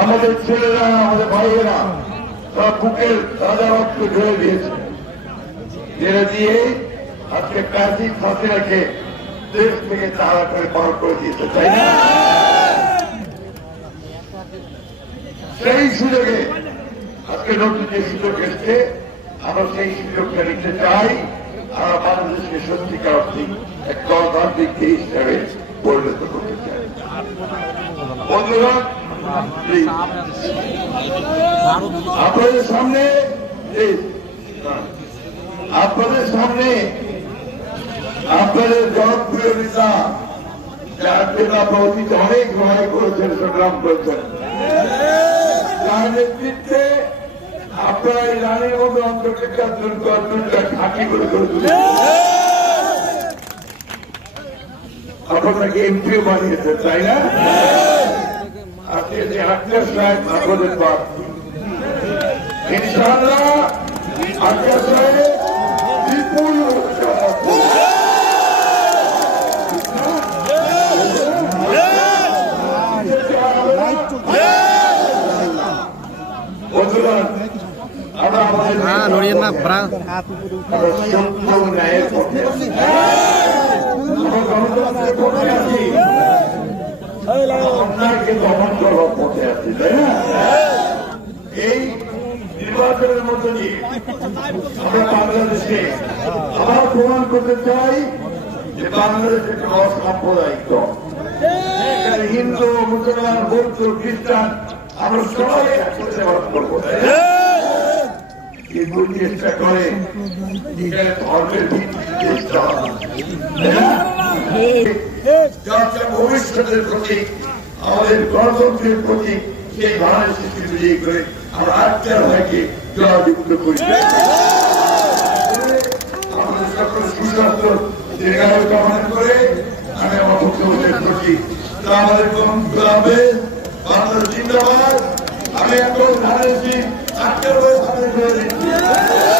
আমাদের ছেলেরা, আমাদের ভাইয়েরা, তারা বুকের তাজা রক্ত ঢেলে দিয়েছে ঢেলে দিয়ে আজকে কাজী ফাঁসি রেখে দেশ থেকে তারা করে পার করে দিয়েছে তাই না। সেই সুযোগে আজকে নতুন যে সুযোগ এসছে, আমরা সেই সুযোগটা নিতে চাই। আমরা বাংলাদেশকে সত্যিকার অর্থে এক গণতান্ত্রিক দেশ হিসাবে পরিণত করতে চাই please, আপনাদের সামনে আপনাদের সামনে আপনাদের জনপ্রিয় নেতা যার জন্য আপনার অতীতে অনেক লড়াই করেছেন সংগ্রাম করেছেন। তার নেতৃত্বে আপনারা এই রানের মধ্যে অন্তর্কে ঘাঁটি করে করে আপনাকে এমপিও বানিয়েছেন তাই না? আজকে যে আকাশ সাহেব ব্রা আমরা আপনাকে দমন করবার পথে আছি তাই না? এই নির্বাচনের মধ্যে দিয়ে আমরা বাংলাদেশে আবার প্রমাণ করতে চাই যে বাংলাদেশ একটা অসাম্প্রদায়িক দল। হিন্দু, মুসলমান, বৌদ্ধ, খ্রিস্টান, আমরা সবাই একসাথে বাস করব কিন্তু চেষ্টা করে ধর্মের ভিত্তিতে ভবিষ্যতের প্রতি আমাদের গণতন্ত্রের প্রতি সেই বাংলাদেশের বিজয়ী করে আমরা আত্মার ভাইকে জয়যুক্ত করি। আমাদের সকল সুস্বাস্থ্য করে আমি আমার আমাদের আমি এখন ধানের আত্মার ভাই ধানের